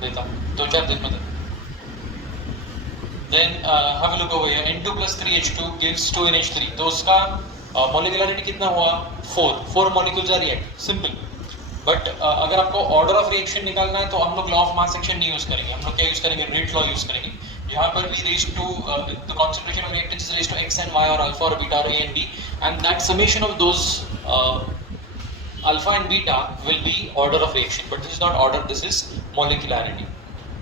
देता हूँ 2-4 दिन में। Then have a look over here. N2 plus 3H2 gives 2NH3. तो उसका molecularity कितना हुआ? 4. 4 molecules are react. Simple. But अगर आपको ऑर्डर ऑफ रिएक्शन निकालना है तो हम लोग लॉ ऑफ मास सेक्शन नहीं यूज करेंगे, हम लोग क्या यूज करेंगे? रेट लॉ यूज करेंगे, जहां पर भी raise to the concentration of reactants is raise to x and y और अल्फा और बीटा और a and b, and that summation of those alpha and beta will be order of reaction, but this is not order, this is molecularity.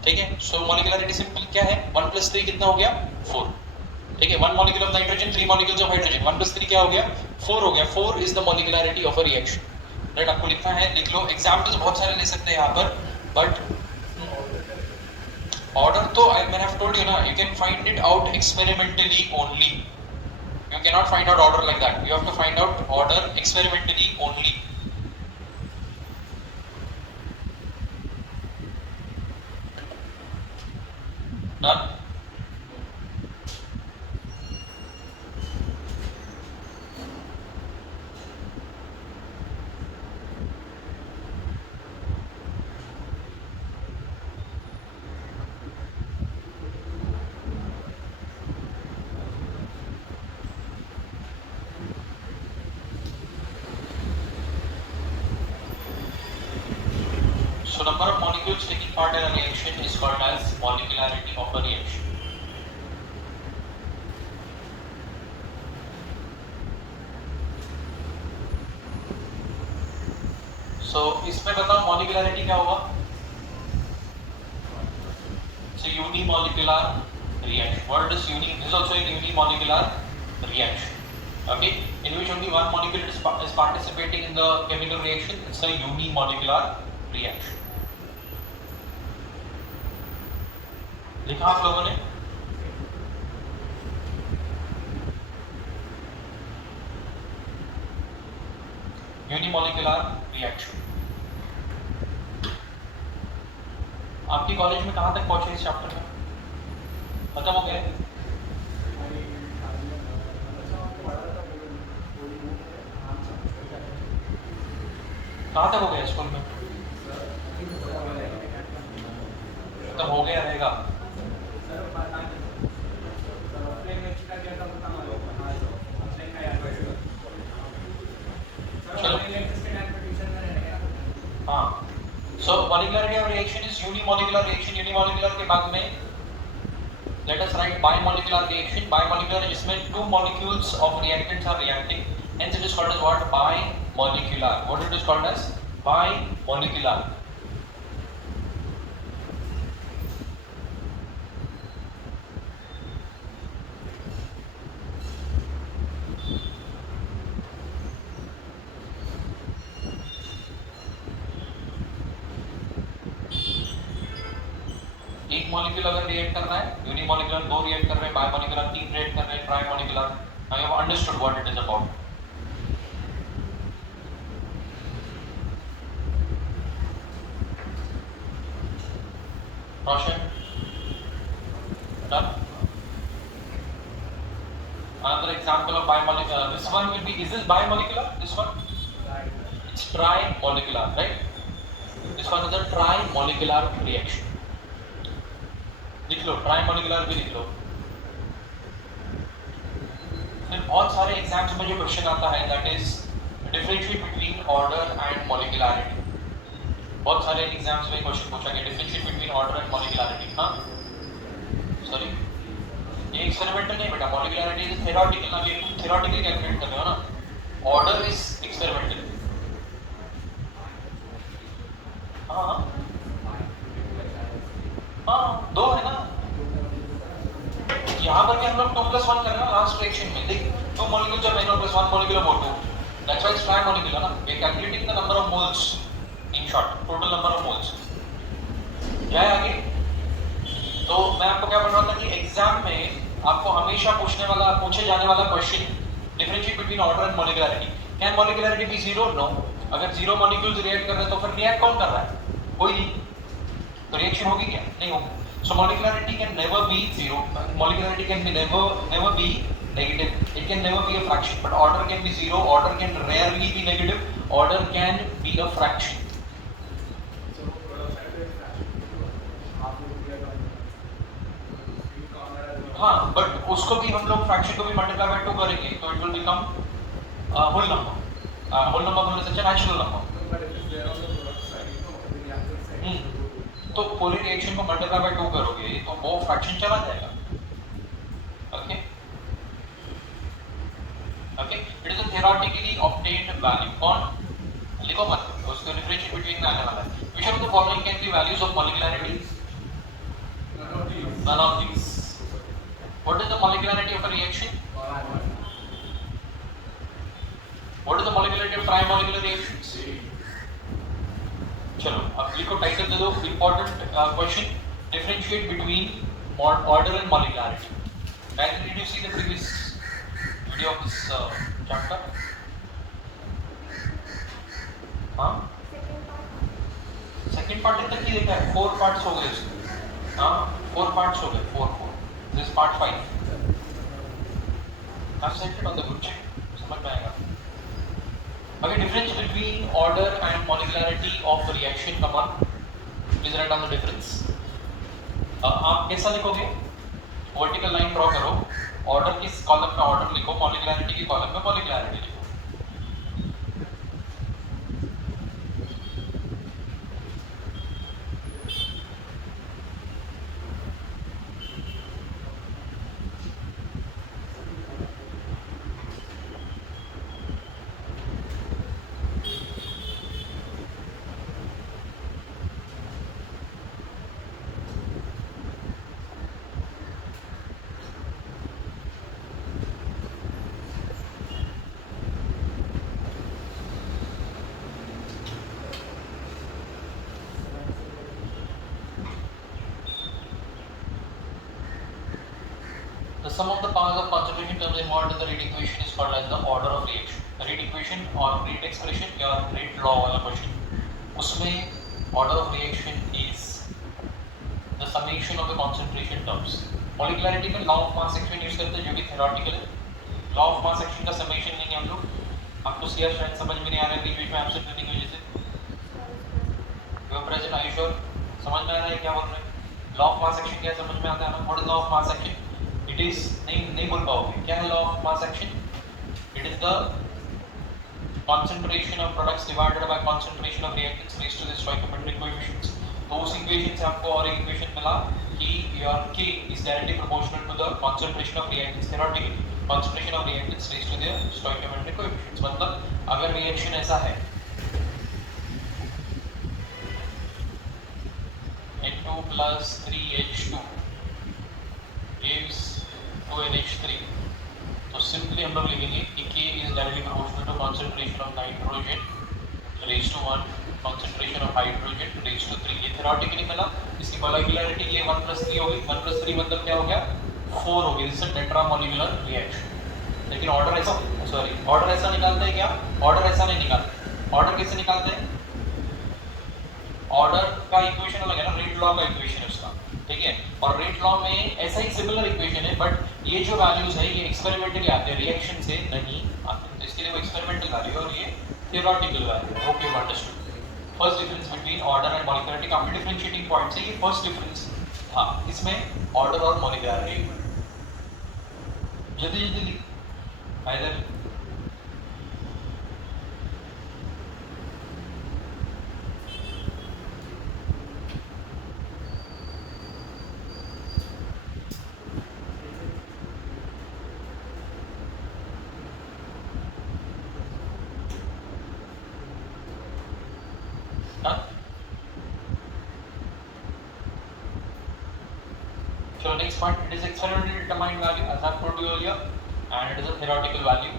ठीक है, सो मॉलिक्यूलैरिटी simple क्या है? 1 + 3 कितना हो गया? 4। ठीक है, 1 molecule of nitrogen, 3 molecules of hydrogen, 1 + 3 क्या हो गया? 4 हो गया। 4 is the molecularity of a reaction. Right, आपको लिखना है, लिख लो। एग्जाम्पल्स बहुत सारे ले सकते हैं यहाँ पर, बट ऑर्डर तो आई हैव टोल्ड यू ना, you can find it out experimentally only. You can not find out order like that, you have to find out order experimentally only. Done? So number of molecules taking part in a reaction is called as molecularity of a reaction. So इसमें बताओ molecularity क्या होगा? So unimolecular reaction. What is this is also a unimolecular reaction. Okay, in which only one molecule is participating in the chemical reaction. It's a unimolecular reaction. लिखा आप लोगों ने? Unimolecular reaction. आपकी college में कहां तक पहुंचे इस चैप्टर में? खत्म हो गए? कहां तक हो गया स्कूल में? खत्म हो गया रहेगा? हाँ, so molecularity of reaction is unimolecular reaction. Unimolecular के बाद में let us write bimolecular reaction. Bimolecular जिसमें 2 molecules of reactants are reacting, hence it is called as what? Bimolecular. What it is called as? Bimolecular. एक molecule अगर react कर रहा है, unimolecular 2 react कर रहे हैं, बायमोलिकुलर 3 रिएक्ट कर रहे हैं, trimolecular. I have understood what it is about. Roshan, done? Another example of bimolecular. This one will be, is this bimolecular? This one? It's trimolecular, right? This one is a trimolecular reaction. लिख लो, ट्राइमोलिकुलर भी लिख लो। फिर बहुत सारे exams में जो question आता है that is differentiate between order and molecularity. बहुत सारे एग्जाम्स में क्वेश्चन पूछा गया differentiate between order and molecularity. हाँ सॉरी, ये एक्सपेरिमेंटल नहीं बेटा, मॉलिक्यूलैरिटी इज थ्योरेटिकल। अभी तुम थ्योरेटिकली कैलकुलेट कर रहे हो ना, ऑर्डर इज एक्सपेरिमेंटल। हाँ हाँ, 2 है ना यहाँ पर भी हम लोग 2 + 1 कर रहे हैं लास्ट रिएक्शन में। देख 2 मॉलिक्यूल जब N1 + 1 molecule of O2, that's why it's trimolecular ना। We are calculating the number of moles, in short total number of moles. क्या है आगे? तो मैं आपको क्या बोल रहा था कि एग्जाम में आपको हमेशा पूछे जाने वाला question differentiate between order and molecularity. Can molecularity be 0? No. अगर 0 मॉलिक्यूल्स रिएक्ट कर रहे हैं तो फिर रिएक्ट कौन कर रहा है? कोई नहीं, तो रिएक्शन होगी क्या? नहीं होगी। So molecularity can never be 0. Molecularity can be never be negative. It can never be a fraction. But order can be 0. Order can rarely be negative. Order can be a fraction. But उसको भी हम लोग fraction को भी multiply by 2 करेंगे तो it will become whole number. Whole number बोलने से अच्छा नेचुरल नंबर। तो पूरी रिएक्शन को मल्टीप्लाई बाय 2 करोगे तो वो फ्रैक्शन चला जाएगा। Okay okay, it is a theoretically obtained value। कौन लिखो मत, उसको डिफरेंशिएट बिटवीन में आने वाला है। Which of the following can be values of molecularity? None of these। What is the molecularity of a reaction? What is the molecularity of trimolecular reactions? चलो अब लिखो, टाइटल दे दो, important question, differentiate between order and molecularity। Guys, did you see the previous video of this chapter? हाँ, second part तक ही देखा है, 4 parts हो गए उसके। हाँ 4 पार्ट्स हो गए, 4 this part 5। I've sent it on the group chat, समझ में आएगा। Okay, difference between order and molecularity of a reaction, come on, please write down the difference। आप कैसा लिखोगे? वर्टिकल लाइन ड्रॉ करो, ऑर्डर किस कॉलम में ऑर्डर लिखो, मॉलिक्युलैरिटी की कॉलम में मॉलिक्युलैरिटी लिखो। The sum of the powers of concentration terms involved in the rate equation is called as the order of reaction। Rate equation और rate expression या rate law वाला क्वेश्चन, उसमें order of reaction is the summation of the concentration terms। Molecularity में law of mass action use करते हैं जो कि theoretical है। law of mass action का summation नहीं है हम लोग, आपको CR शायद समझ में नहीं आ रहा है बीच में एब्सेंट करने की वजह से। You are present, are you sure? समझ में आ रहा है क्या बोल रहे हैं? law of mass action क्या समझ में आता है ना? What is law of mass action? It is नहीं बोल पाओगे, क्या है law of mass action? It is the concentration of products divided by concentration of reactants raised to the stoichiometric coefficients। तो उस इक्वेशन से आपको और एक इक्वेशन मिला कि your K is directly proportional to the concentration of reactants theoretically, concentration of reactants raised to their stoichiometric coefficients। मतलब अगर रिएक्शन ऐसा है N2 plus 3H2 gives 2NH3, तो सिंपली हम लोग लिखेंगे कि K is directly proportional to concentration of nitrogen raised to 1, concentration of hydrogen raised to 3। ये theoretically मिला, इसकी molecularity ये 1 plus 3 होगी, 1 plus 3 मतलब क्या हो गया? 4 हो गया। This is a tetramolecular reaction। लेकिन ऑर्डर ऐसा निकालते हैं क्या? ऑर्डर ऐसा नहीं निकालते। ऑर्डर कैसे निकालते हैं? ऑर्डर का इक्वेशन अलग है ना, रेट लॉ का इक्वेशन है उसका, ठीक है। और रेट लॉ में ऐसा ही सिमिलर इक्वेशन है, बट ये जो वैल्यूज है ये एक्सपेरिमेंटली आते हैं, रिएक्शन से नहीं आते, तो इसके लिए वो एक्सपेरिमेंटल वैल्यू है और ये थियोरेटिकल वैल्यू है। Hope you understood. First difference between order and molecularity, काफी डिफरेंशिएटिंग पॉइंट्स है ये। फर्स्ट डिफरेंस हाँ, इसमें ऑर्डर और मॉलिक्युलरिटी जल्दी जल्दी इधर So next point, it is experimentally determined value as I told you earlier, and it is a theoretical value,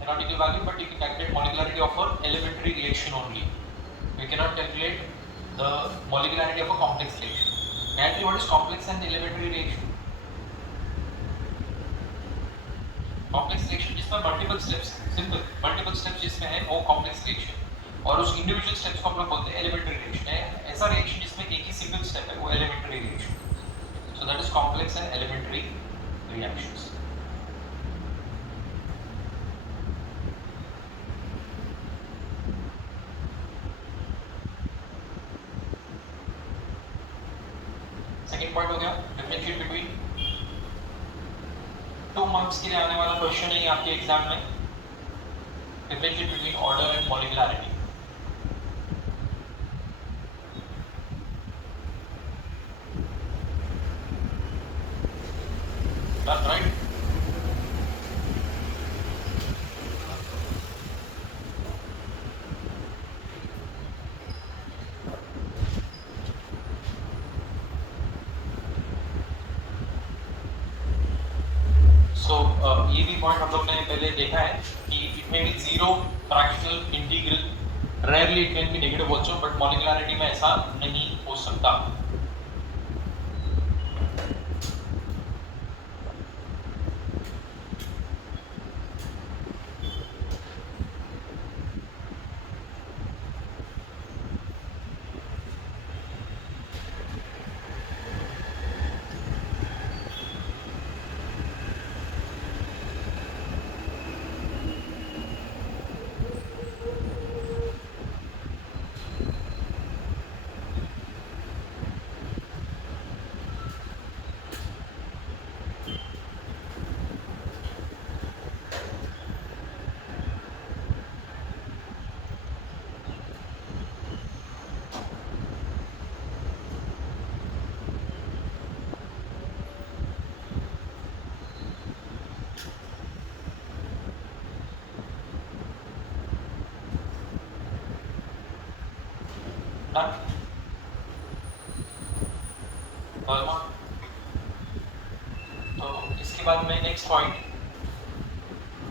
but you can calculate molecularity of an elementary reaction only. We cannot calculate the molecularity of a complex reaction. Naturally, what is complex and elementary reaction? Complex reaction जिसमें multiple steps, simple multiple steps जिसमें है वो complex reaction, और उस individual steps को हम लोग बोलते हैं elementary reaction है। ऐसा reaction जिसमें एक ही single step है वो elementary reaction। So that is complex and elementary reactions। Second point हो गया डिफरेंशिएट बिटवीन 2 मार्क्स के लिए आने वाला क्वेश्चन है आपके एग्जाम में, differentiate between order and molecularity. That's right. ये भी पॉइंट हम लोग ने पहले देखा है कि it may be zero fractional integral, rarely it can be negative also, but molecularity में ऐसा नहीं हो सकता। तो इसके बाद में next point,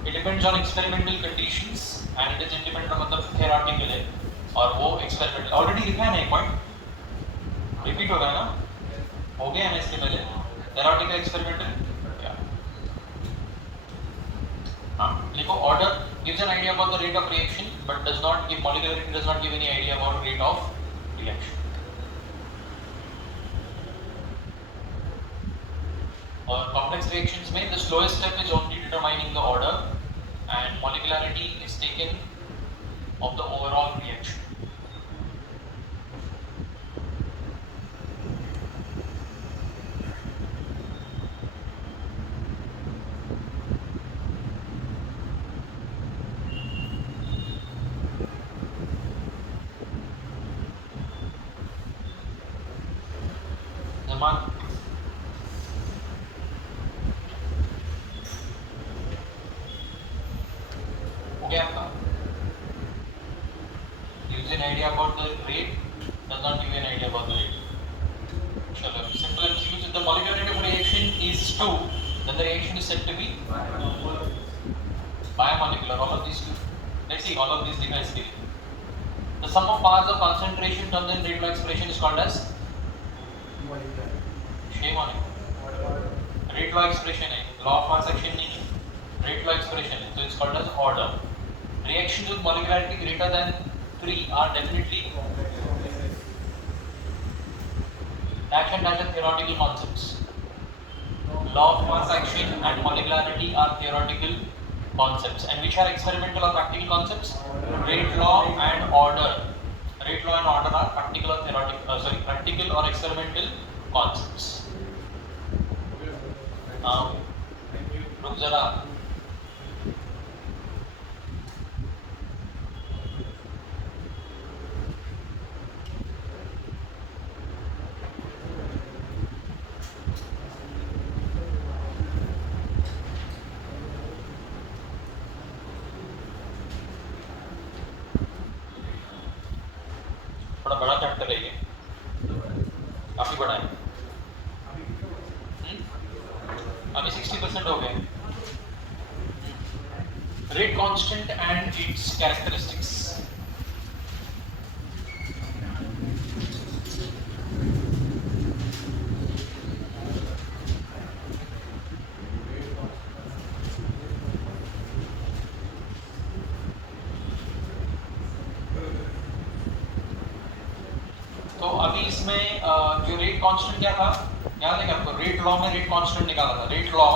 it depends on experimental conditions and it is independent, मतलब थ्योरेटिकल है और वो एक्सपेरिमेंटल ऑलरेडी लिखा है ना, एक पॉइंट रिपीट हो रहा है ना, हो गया है इसके पहले थ्योरेटिकल एक्सपेरिमेंटल क्या। हाँ लिखो, order gives an idea about the rate of reaction but does not give, molecularity does not give any idea about rate of reaction. और complex reactions में the slowest step is only determining the order and molecularity is taken of the overall reaction. हो गया आपका? Gives an idea about the rate, does not give an idea about the rate. चलो simple MCQ, if the molecularity of reaction is 2, then the reaction is said to be biomolecular. All of these two. Let's see all of these devices here. The sum of powers of concentration terms in rate law expression is called as shame on it. Rate law expression है, law of mass action नहीं है, rate law expression है, so it's called as order. Reactions with molecularity greater than 3 are definitely dash and dash are theoretical concepts. Law of mass action and molecularity are theoretical concepts, and which are experimental or practical concepts? Rate law and order. Rate law and order are practical or theoretical, practical or experimental concepts. रुक जरा, थोड़ा बड़ा chapter है ये, काफी बड़ा है, अभी 60% हो गए। Rate constant and its characteristics. तो अभी इसमें जो रेट कांस्टेंट क्या था, याद है आपको? रेट लॉ में रेट कांस्टेंट निकाला था। रेट लॉ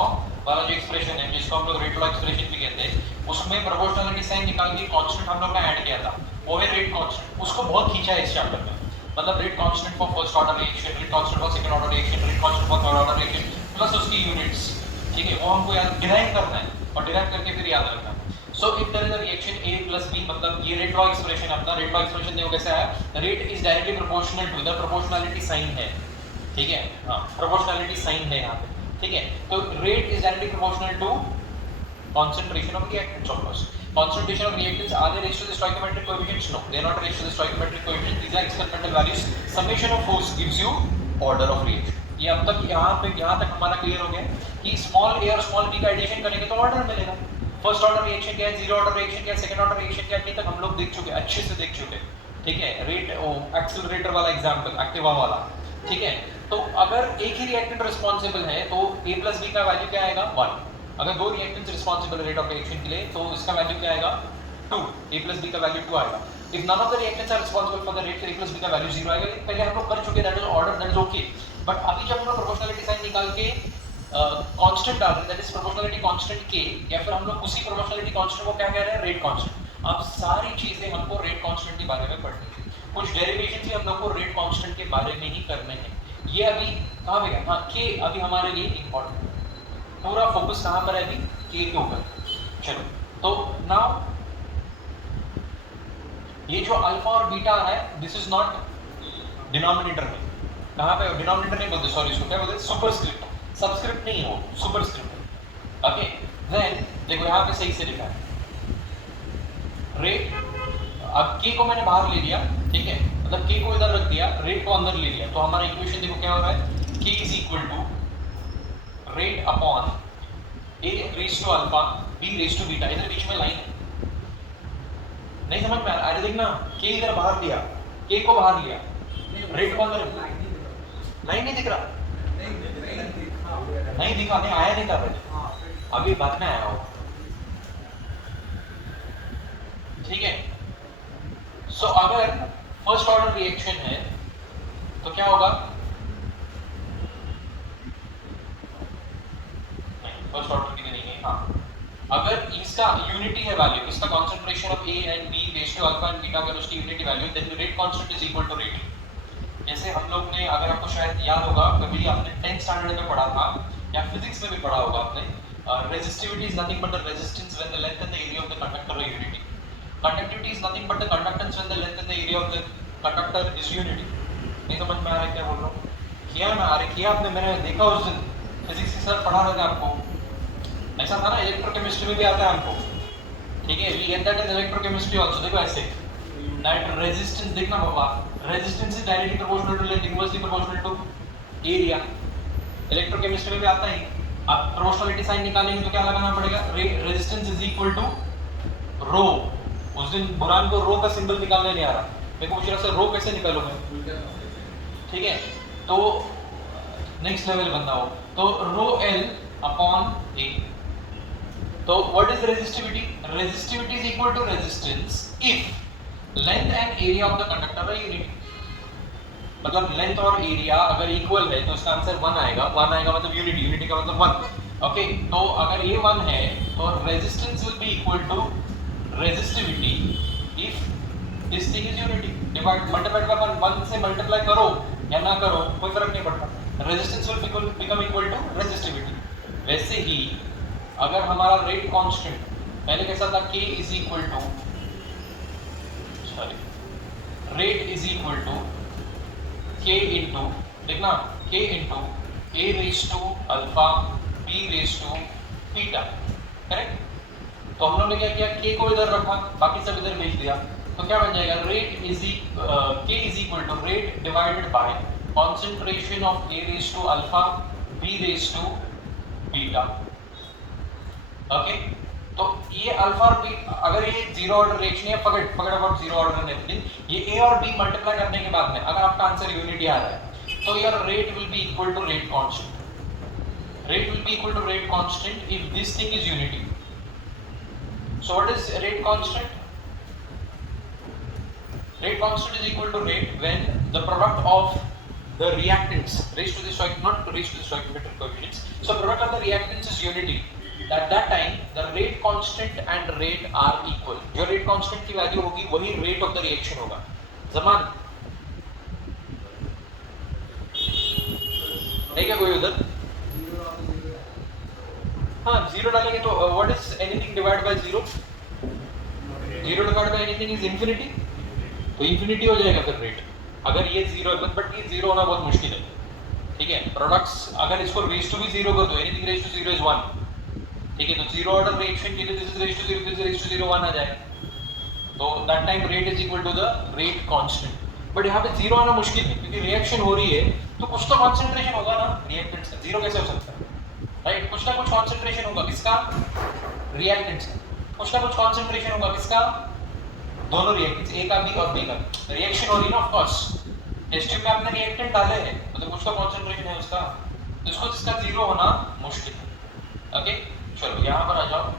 वाला जो एक्सप्रेशन है, जिसको हम लोग रेट लॉ एक्सप्रेशन भी कहते हैं, उसमें प्रोपोर्शनलिटी साइन निकाल के कांस्टेंट हम लोग ने ऐड किया था, वो है रेट कांस्टेंट। उसको बहुत खींचा है इस चैप्टर में, मतलब rate constant for first order reaction, rate constant for second order reaction, rate constant for third order reaction plus उसकी यूनिट्स, ठीक है, वो हमको याद डिराइव करना है और डिराइव करके फिर याद रखना है। So if there is a reaction A plus B, मतलब ये रेट लॉ एक्सप्रेशन अपना रेट लॉ एक्सप्रेशन देखो कैसा है, rate is directly proportional to the proportionality sign है, ठीक है, हां प्रोपोर्शनैलिटी साइन है यहां पे, ठीक है। तो rate is directly proportional to concentration of reactants, of course. Concentration of reactants, are they raised to the stoichiometric coefficients? No, they are not raised to the stoichiometric coefficients. These are experimental values. Summation of force gives you order of reaction. ये अब तक यहाँ तक हमारा clear हो गया कि small a और स्मॉल b का एडिशन करेंगे तो ऑर्डर मिलेगा। फर्स्ट ऑर्डर रिएक्शन क्या है, जीरो ऑर्डर रिएक्शन क्या है, सेकंड ऑर्डर रिएक्शन क्या है, तक हम लोग देख चुके, अच्छे से देख चुके, ठीक है। रेट एक्सेलरेटर वाला एग्जांपल, एक्टिवा वाला, ठीक है। तो अगर एक ही रिएक्टेंट रिस्पांसिबल है तो a plus b का वैल्यू क्या आएगा 1। अगर दो reactants responsible rate of reaction के लिए तो इसका वैल्यू क्या आएगा 2, a plus b का वैल्यू 2 आएगा। If none of the reactants are responsible for the rate, a plus b का वैल्यू 0 आएगा। पहले हम लोग कर चुके, that is order, that is okay. But अभी जब हम लोग प्रोपोर्शनैलिटी साइन निकाल के कांस्टेंट डाल रहे हैं, that is proportionality constant k, या फिर हम लोग उसी प्रोपोर्शनैलिटी कांस्टेंट को क्या कह रहे हैं, रेट कांस्टेंट। अब सारी चीजें हमको रेट कांस्टेंट के बारे में पढ़नी है, कुछ डेरिवेशंस भी हम लोग को रेट कांस्टेंट के बारे में ही करने हैं। ये अभी कहां पे गया, हां k अभी हमारे लिए इंपॉर्टेंट है, पूरा फोकस कहां पर है अभी, k के ऊपर। चलो तो नाउ ये जो अल्फा और बीटा है, दिस इज नॉट डिनोमिनेटर में, कहां पे डिनोमिनेटर नहीं बोलते, सॉरी इसको क्या बोलते, सुपरस्क्रिप्ट, सबस्क्रिप्ट नहीं हो, सुपरस्क्रिप्ट। ओके देन देखो यहां पे सही से लिखा है रेट, अब k को मैंने बाहर ले लिया, ठीक है, मतलब k को इधर रख दिया, रेट को अंदर ले लिया, तो हमारा इक्वेशन देखो क्या हो रहा है, k is equal to rate upon a raise to alpha b raise to beta. इधर बीच में लाइन है, नहीं समझ में आ रहा है, देखना k इधर बाहर लिया, k को बाहर लिया, रेट को अंदर, लाइन नहीं दिख रहा, नहीं दिखा, नहीं आया नहीं था पहले, अभी बाद में आया हो, ठीक है। सो अगर फर्स्ट ऑर्डर रिएक्शन है तो क्या होगा, फर्स्ट ऑर्डर की नहीं है, हाँ अगर इसका यूनिटी है वैल्यू, इसका concentration of a and b raise to alpha and beta, अगर उसकी unity value, then rate constant is equal to rate. जैसे हम लोग ने, अगर आपको शायद याद होगा, कभी आपने 10th स्टैंडर्ड में पढ़ा था या फिजिक्स में भी पढ़ा होगा आपने, resistivity is nothing but the resistance when the length and the area of the conductor are unity. Conductivity is nothing but the conductance when the length and the area of the conductor is unity. नहीं समझ में आ रहा है क्या बोल रहा हूं, किया ना, अरे किया आपने, मैंने देखा उस दिन फिजिक्स के सर पढ़ा रहे थे आपको, ऐसा था ना, इलेक्ट्रोकेमिस्ट्री में भी आता है हमको, ठीक है, we get that in electrochemistry also. देखो ऐसे दैट रेजिस्टेंस, देखना बाबा, resistance is directly proportional to length, inversely proportional to area, electrochemistry में भी आता है। अब प्रोपोर्शनलिटी साइन निकालेंगे तो क्या लगाना पड़ेगा, रेजिस्टेंस इज इक्वल टू रो। उस दिन बुरान को रो का सिंबल निकालने नहीं आ रहा, मेरे को पूछ रहा सर रो कैसे निकालोगे, ठीक है, तो नेक्स्ट लेवल बंदा हो, तो रो एल अपॉन ए। तो what is resistivity, resistivity is equal to resistance if length and area of the conductor are unity. मतलब लेंथ और एरिया अगर इक्वल है तो इसका आंसर 1 आएगा, 1 आएगा मतलब यूनिटी, यूनिटी का मतलब 1। ओके तो अगर ये 1 है तो resistance will be equal to resistivity if this thing is unity. Divide multiply by 1 से मल्टीप्लाई करो या ना करो कोई फर्क नहीं पड़ता, resistance will become equal to resistivity. वैसे ही अगर हमारा रेट कांस्टेंट पहले कैसा था, k is equal to, sorry, rate is equal to k into, देखना k into a raise to alpha b raise to beta, correct. तो हम लोगों ने क्या किया, k को इधर रखा, बाकी सब इधर भेज दिया, तो क्या बन जाएगा, rate is k is equal to rate divided by concentration of a raise to alpha b raise to beta. Okay तो ये अल्फा और बी, अगर ये जीरो ऑर्डर रिएक्शन है, forget about zero order and everything, ये a और B multiply करने के बाद में अगर आपका आंसर यूनिटी आ रहा है तो your rate will be equal to rate constant, rate will be equal to rate constant if this thing is unity. So what is rate constant, rate constant is equal to rate when the product of the reactants raised to the stoichiometric, not raised to the stoichiometric coefficients, so product of the reactants is unity, at that time the rate constant and rate are equal। जो rate constant की value होगी वही rate of the reaction होगा। जमान कोई उधर? हाँ zero डालेंगे तो what is anything divide by zero? Zero divide by anything is infinity, तो इंफिनिटी हो जाएगा फिर रेट। अगर ये जीरो है बट ये जीरो होना बहुत मुश्किल है, ठीक है। प्रोडक्ट्स अगर इसको रेज टू भी जीरो कर दो, anything raise to zero is 1, ठीक है। तो जीरो ऑर्डर रिएक्शन के लिए this is raise to zero, this is raise to zero 1 आ जाएगा, तो that time rate is equal to the rate constant. But यहाँ पे जीरो आना मुश्किल है क्योंकि रिएक्शन हो रही है तो कुछ तो कंसंट्रेशन होगा ना रिएक्टेंट्स का, जीरो कैसे हो सकता है, राइट? कुछ ना कुछ कंसंट्रेशन होगा, किसका? रिएक्टेंट्स का। कुछ ना कुछ कंसंट्रेशन होगा, किसका? दोनों रिएक्टेंट्स, ए का बी और बी का। रिएक्शन हो रही ना, ऑफ कोर्स टेस्ट ट्यूब में आपने रिएक्टेंट डाले हैं तो कुछ तो कंसंट्रेशन है उसका, तो इसको इसका जीरो होना मुश्किल है। ओके चलो यहाँ पर आ जाओ।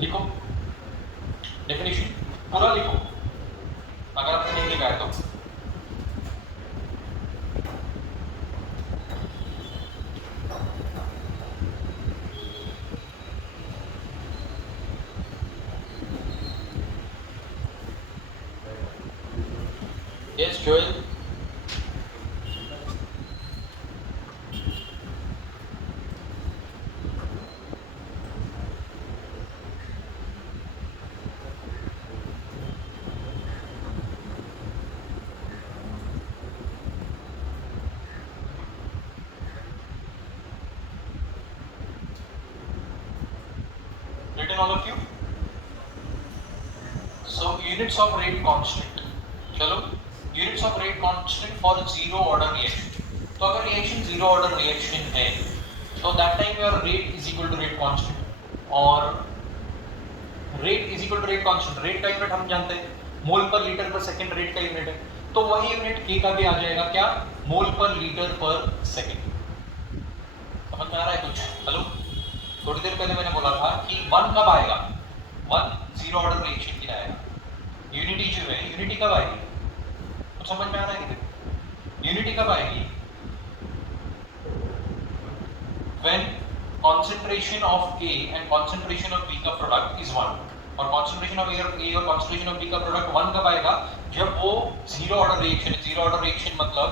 लिखो डेफिनेशन पूरा लिखो अगर आपने नहीं लिखा है तो। Yes Joel. All of you. So units of rate constant. चलो units of rate constant for zero order reaction. तो अगर reaction zero order reaction है तो that time your rate is equal to rate constant और rate is equal to rate constant। rate का unit हम जानते हैं मोल पर लीटर पर सेकंड रेट का यूनिट है, तो वही यूनिट k का भी आ जाएगा, क्या? मोल पर लीटर पर सेकंड। समझ में आ रहा है कुछ? हेलो थोड़ी देर पहले मैंने बोला था कि 1 कब आएगा? 1 जीरो ऑर्डर रिएक्शन के लिए आएगा। यूनिटी जो है यूनिटी कब आएगी? कुछ समझ में आ रहा है? यूनिटी कब आएगी? when concentration of A and concentration of B का प्रोडक्ट is 1 और concentration of A और concentration of B का प्रोडक्ट 1 कब आएगा? जब वो जीरो ऑर्डर रिएक्शन है। जीरो ऑर्डर रिएक्शन मतलब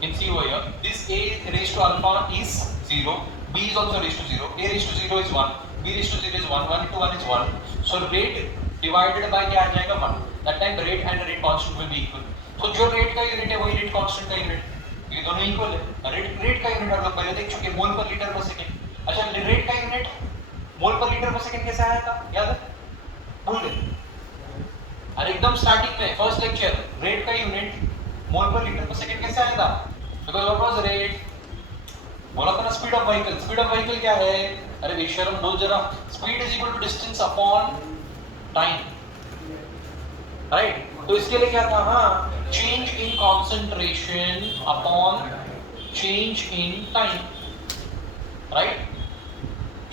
can see over here this A raised to alpha is 0, B is also raised to 0, A raised to 0 is 1, B raised to 0 is 1, 1 to 1 is 1, so rate divided by क्या आ जाएगा? 1। that time the rate and the rate constant will be equal। तो जो rate का unit है वही rate constant का unit, ये दोनों इक्वल है। रेट का यूनिट हम लोग पहले देख चुके, मोल पर लीटर पर सेकंड। अच्छा रेट का यूनिट मोल पर लीटर पर सेकंड कैसे आया था, याद है? भूल गए? अरे एकदम स्टार्टिंग में फर्स्ट लेक्चर रेट का यूनिट मोल पर लीटर पर सेकंड कैसे आया था? Because what was rate? बोला था ना speed of vehicle. Speed of vehicle क्या है? अरे बेशरम बोल जरा। Speed is equal to distance upon time, right? तो इसके लिए क्या था? हाँ, change in concentration upon change in time, right?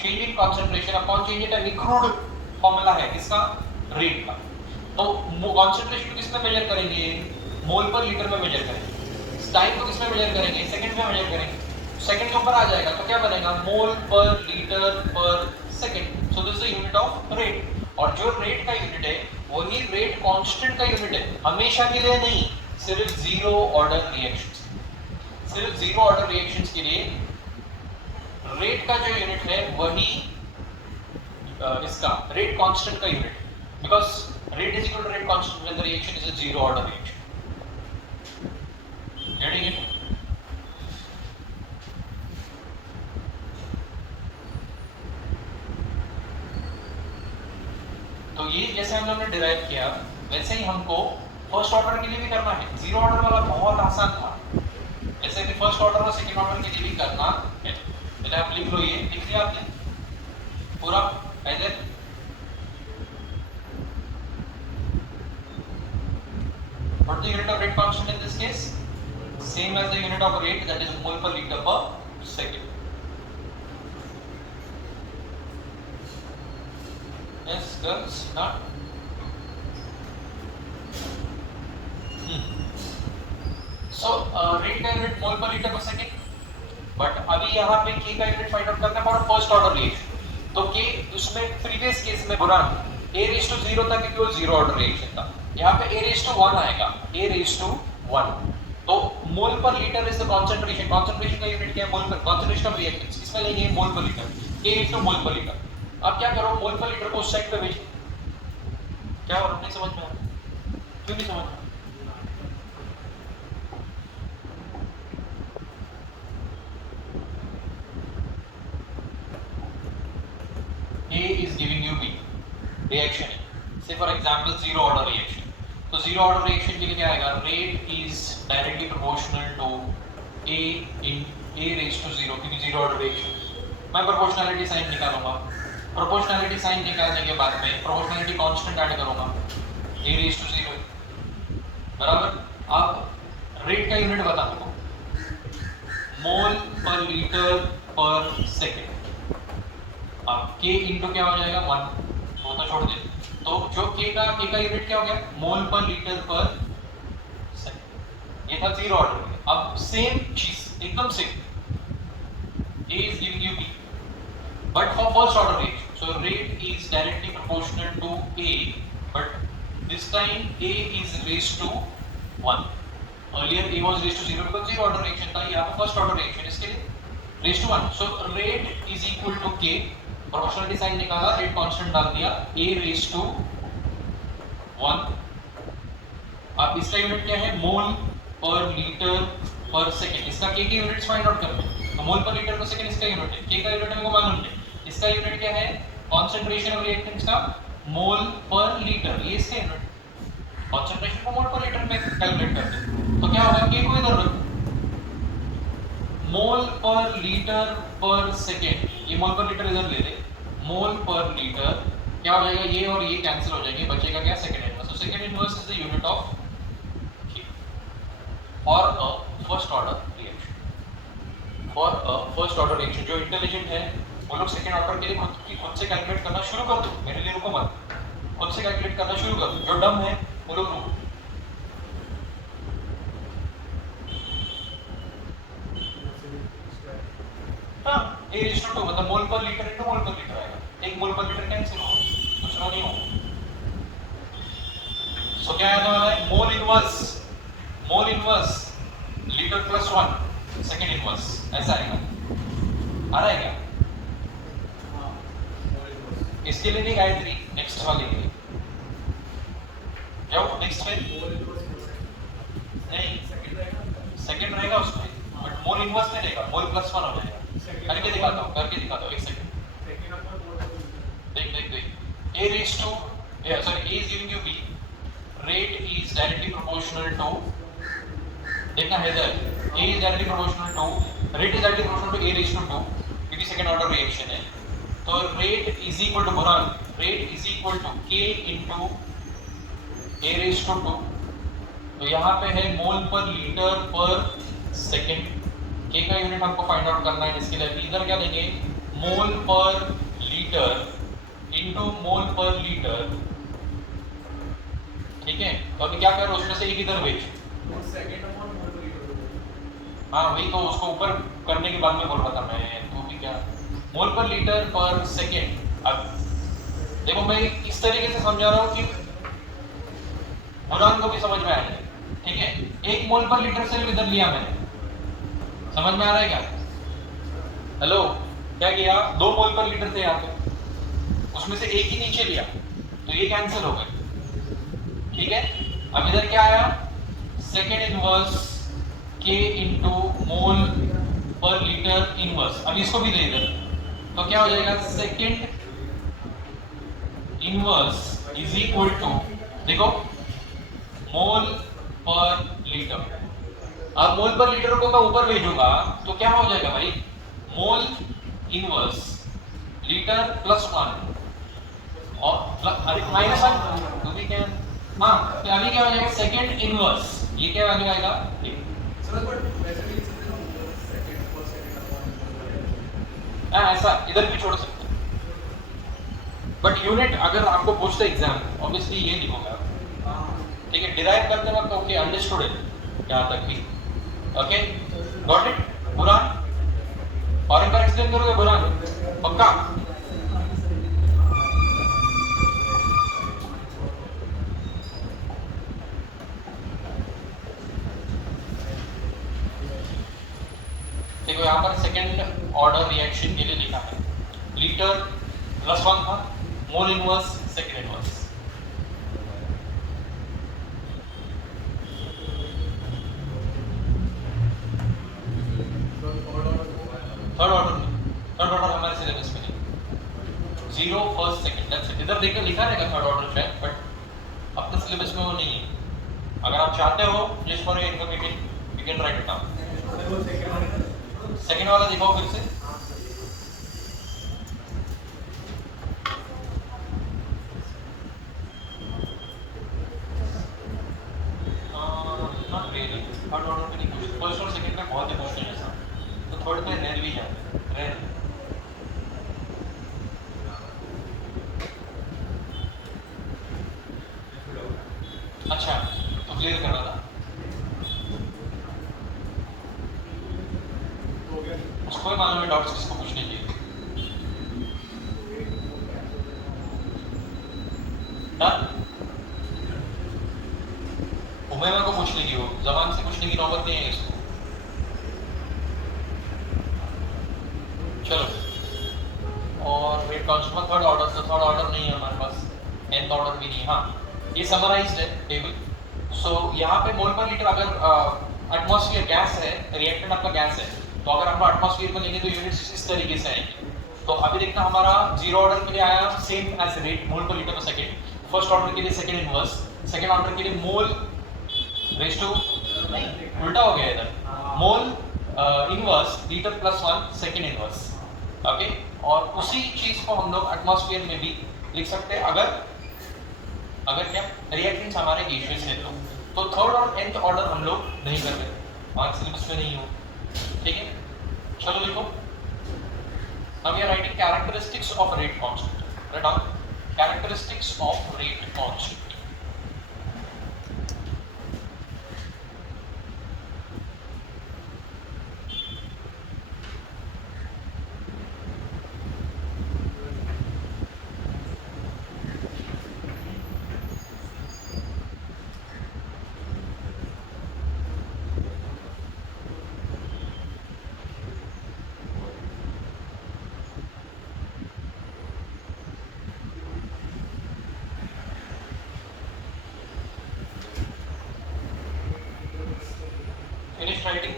Change in concentration upon change in time crude formula है किसका? रेट का। तो कंसंट्रेशन किस में मेजर करेंगे? मोल पर लीटर में मेजर करेंगे। टाइम को किस में मेजर करेंगे? सेकंड में मेजर करेंगे। सेकंड के ऊपर आ जाएगा तो क्या बनेगा? मोल पर लीटर पर second. So this is the unit of rate. और जो रेट का यूनिट है वही रेट कांस्टेंट का यूनिट है, हमेशा के लिए नहीं, सिर्फ जीरो ऑर्डर रिएक्शंस। सिर्फ जीरो ऑर्डर रिएक्शंस के लिए रेट का जो यूनिट है वही इसका रेट कांस्टेंट का unit, because rate is equal to rate constant when the reaction is a zero order reaction. Getting it? तो ये जैसे हम लोगों ने डिराइव किया वैसे ही हमको फर्स्ट ऑर्डर के लिए भी करना है। जीरो ऑर्डर वाला बहुत आसान था, जैसे कि फर्स्ट ऑर्डर और सेकंड ऑर्डर के लिए भी करना है। पहले आप लिख लो, ये लिख लिया आपने पूरा? इधर what the unit of rate constant in this case? Same as the unit of rate, that is mole per liter per second. Yes, girls, not. So rate का यूनिट मोल पर लीटर पर सेकंड, बट अभी यहाँ पे k का unit find out करना है for first order reaction. तो k उसमें प्रीवियस केस में बुरान a रेज़ टू 0 था क्योंकि वो जीरो ऑर्डर रिएक्शन था। यहाँ पे a raised to 1 आएगा, a raised to 1। तो मोल पर litre is the concentration, concentration का यूनिट क्या है? मोल पर, कंसंट्रेशन ऑफ रिएक्टेंट्स इसमें लेंगे मोल पर लीटर, k इनटू मोल पर लीटर। अब क्या करो, मोल पर लीटर को उस साइड पे भेजो। क्या हो रहा है, नहीं समझ में आ रहा? क्यों नहीं समझ में? A is giving you B reaction है, say for example zero order reaction। तो zero order reaction के लिए क्या आएगा? Rate is directly proportional to A in A raised to zero, क्योंकि zero order reaction। मैं proportionality sign निकालूंगा, proportionality sign निकालने के बाद में proportionality constant ऐड करूंगा, A raised to zero, बराबर। अब रेट का यूनिट बता दो, मोल पर लीटर पर सेकेंड। अब k इंटू क्या हो जाएगा? 1, वो तो छोड़ दे। तो जो k का यूनिट क्या हो गया? मोल पर लीटर पर सेकंड। ये था जीरो ऑर्डर। अब सेम चीज एकदम same, a is giving you b, but for first order reaction, so rate is directly proportional to a, but this time a is raised to 1। earlier a was raised to 0 because zero order reaction था, यहाँ पे first order reaction, इसके लिए raised to 1। so rate is equal to k, proportionality sign निकाला, rate constant डाल दिया, a raise to 1। अब इसका यूनिट क्या है? मोल पर लीटर पर सेकंड। इसका k के यूनिट्स फाइंड आउट करना है, तो मोल पर लीटर पर सेकंड इसका यूनिट है, k का यूनिट मेरे को मालूम नहीं। इसका यूनिट क्या है? कंसंट्रेशन ऑफ रिएक्टेंट्स का मोल पर लीटर, ये इसका यूनिट। कंसंट्रेशन को मोल पर लीटर में कैलकुलेट करते हैं, तो क्या होगा? k को इधर रखो, मोल पर लीटर पर सेकेंड, ये मोल पर लीटर इधर ले ले, मोल पर लीटर क्या हो जाएगा? ये और ये कैंसिल हो जाएंगे, बचेगा क्या? Second inverse. तो second inverse is the unit of k for a first order reaction. For a first order reaction, जो इंटेलिजेंट है वो लोग सेकेंड ऑर्डर के लिए खुद से कैलकुलेट करना शुरू कर दो, मेरे लिए रुको मत, खुद से कैलकुलेट करना शुरू कर दो। जो डम है वो लोग रुको। हाँ, a raised to 2 मतलब मोल पर लीटर इनटू मोल पर लीटर आएगा, एक मोल पर लीटर कैंसिल होगा, दूसरा नहीं होगा। सो क्या आने वाला है? Mole inverse litre plus 1 second inverse, ऐसा आएगा। आ रहा है क्या? इसके लिए नहीं गायत्री, नेक्स्ट वाले के लिए जाओ। नेक्स्ट पे नहीं, सेकंड रहेगा उसमें, बट मोल इनवर्स नहीं रहेगा, मोल प्लस 1 हो जाएगा। करके दिखाता हूँ, एक सेकंड। देख a raised to, sorry, a is giving you b, rate is directly proportional to, देखना है इधर, a is directly proportional to, rate is directly proportional to a raised to 2, क्योंकि सेकंड ऑर्डर रिएक्शन है। तो rate is equal to बुरान, rate is equal to k into a raised to 2। तो यहाँ पे है मोल पर लीटर पर सेकंड, k का यूनिट हमको फाइंड आउट करना है। इसके लिए इधर क्या लेंगे? मोल पर लीटर इनटू मोल पर लीटर, ठीक है। तो अभी क्या करो, उसमें से एक इधर भेज। हाँ वही तो, उसको ऊपर करने के बाद में बोल रहा था मैं, तो भी क्या मोल पर लीटर पर सेकेंड। अब देखो मैं इस तरीके से समझा रहा हूँ कि बुरान को भी समझ में आया, ठीक है। एक मोल पर लीटर से इधर लिया मैंने, समझ में आ रहा है क्या? हेलो, क्या किया? 2 मोल पर लीटर थे यहाँ पे, उसमें से एक ही नीचे लिया, तो ये कैंसिल हो गए, ठीक है। अब इधर क्या आया? सेकेंड इनवर्स k इंटू मोल पर लीटर इनवर्स। अब इसको भी ले इधर, तो क्या हो जाएगा? Second inverse is equal to, देखो, मोल पर लीटर। अब मोल पर लीटर को मैं ऊपर भेजूंगा तो क्या हो जाएगा भाई? मोल इनवर्स लीटर प्लस 1 और माइनस 1 तो भी क्या? हाँ, तो अभी क्या हो जाएगा? सेकेंड इनवर्स, ये क्या वैल्यू आएगा? ऐसा इधर भी छोड़ सकते हैं, बट यूनिट अगर आपको पूछते एग्जाम ऑब्वियसली ये लिखोगे आप, ठीक है। डिराइव करते वक्त ओके, अंडरस्टूड है यहाँ तक भी, ओके, गॉट इट। बुरान और एक बार एक्सप्लेन करोगे बुरान? पक्का? यहाँ पर सेकेंड ऑर्डर रिएक्शन के लिए लिखा है लीटर +1 था, mole inverse second inverse. Third order हमारे सिलेबस में नहीं, 0 फर्स्ट सेकंड दैट्स इट। इधर देखकर लिखा रहेगा थर्ड ऑर्डर शायद, बट अपने सिलेबस में वो नहीं है। अगर आप चाहते हो जिस for your information you can write it down. Second वाला दिखाओ फिर से। नॉट रियली, थर्ड ऑर्डर में नहीं पूछते, फर्स्ट और सेकंड में बहुत ही पूछते हैं ऐसा, तो थर्ड में रेयर भी है, रेयर। अच्छा तो क्लियर कर रहा था, उसको ही मालूम है डाउट्स किसको पूछने के। उमेमा को पूछने की, हो जबान से पूछने की नौबत नहीं है इसको। चलो, और वेट कांस्टेंट थर्ड ऑर्डर, तो थर्ड ऑर्डर नहीं है हमारे पास, nth ऑर्डर भी नहीं। हाँ ये समराइज्ड है टेबल। सो यहाँ पे मोल पर लीटर अगर एटमॉस्फेयर गैस है, रिएक्टेंट आपका गैस है, तो अगर हम एटमॉस्फेयर को लेंगे तो यूनिट्स इस तरीके से आएंगे। तो अभी देखना हमारा जीरो ऑर्डर के लिए आया सेम एज रेट मोल पर लीटर पर सेकंड, फर्स्ट ऑर्डर के लिए सेकंड इनवर्स, सेकंड ऑर्डर के लिए मोल रेस टू, नहीं उल्टा हो गया इधर, mole inverse litre +1 second inverse. Okay, और उसी चीज को हम लोग एटमॉस्फेयर में भी लिख सकते हैं अगर क्या रिएक्टेंट्स हमारे गैसियस है तो थर्ड और nth ऑर्डर हम लोग नहीं कर रहे, हमारे सिलेबस में नहीं हो। ठीक है, चलो लिखो। Now we are writing characteristics of rate constant. Write down characteristics of rate constant. Finish writing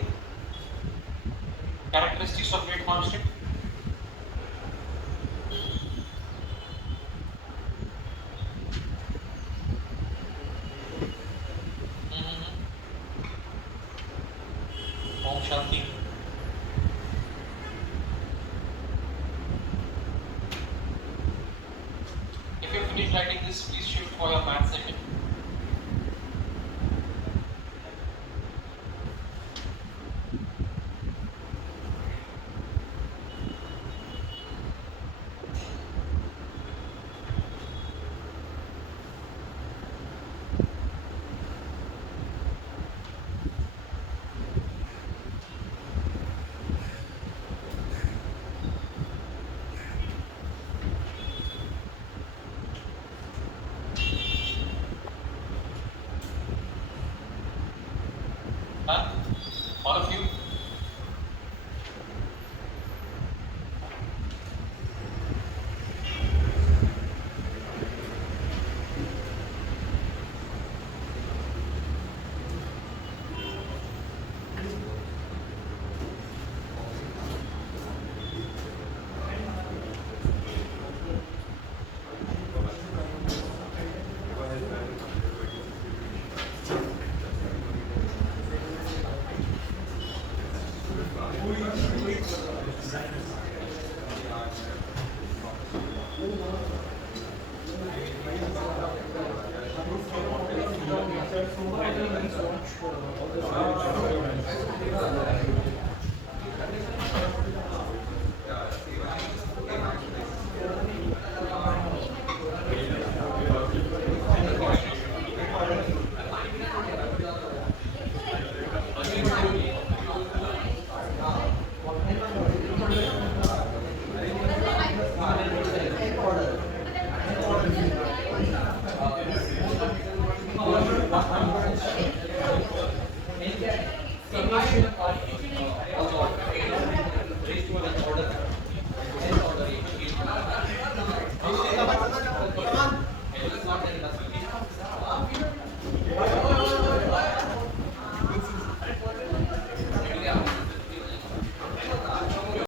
characteristics of rate constant. Om Shanti. If you finish writing this, please shift for your math session. Huh? All of you?